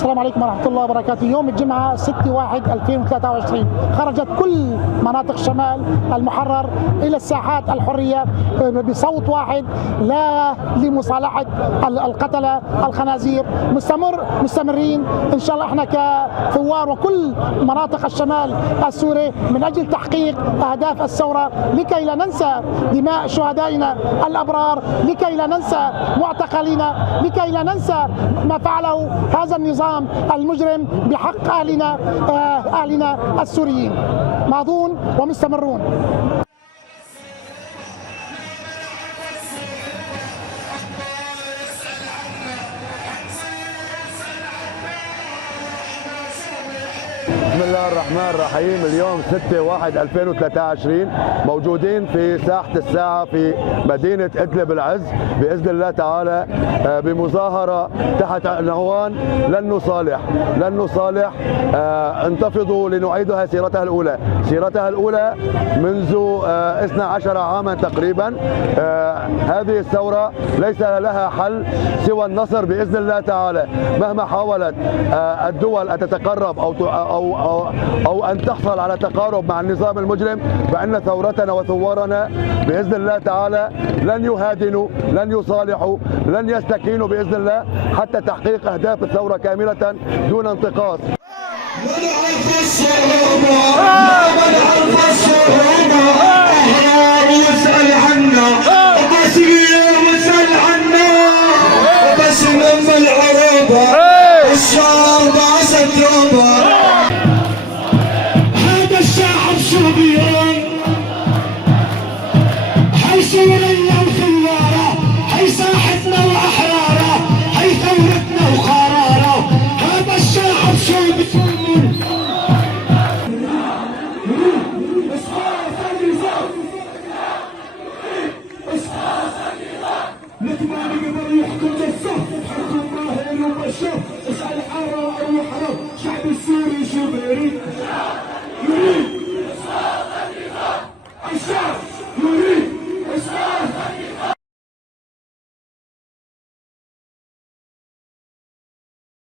السلام عليكم ورحمة الله وبركاته. يوم الجمعة 6/1/2023 خرجت كل مناطق شمال المحرر إلى الساحات الحرية بصوت واحد، لا لمصالحة القتلة الخنازير. مستمرين إن شاء الله احنا كثوار وكل مناطق الشمال السوري من أجل تحقيق أهداف الثورة، لكي لا ننسى دماء شهدائنا الأبرار، لكي لا ننسى معتقلينا، لكي لا ننسى ما فعله هذا النظام المجرم بحق أهلنا السوريين. ماضون ومستمرون. بسم الله الرحمن الرحيم. اليوم 6/1/2023 موجودين في ساحة الساعة في مدينة إدلب العز بإذن الله تعالى بمظاهرة تحت عنوان لن نصالح انتفضوا لنعيدها سيرتها الأولى منذ 12 عاما تقريبا. هذه الثورة ليس لها حل سوى النصر بإذن الله تعالى. مهما حاولت الدول أن تتقرب أو أن تحصل على تقارب مع النظام المجرم، فإن ثورتنا وثوارنا بإذن الله تعالى لن يهادنوا، لن يصالحوا، لن يستكينوا بإذن الله حتى تحقيق أهداف الثورة كاملة دون انتقاص. يسأل عنا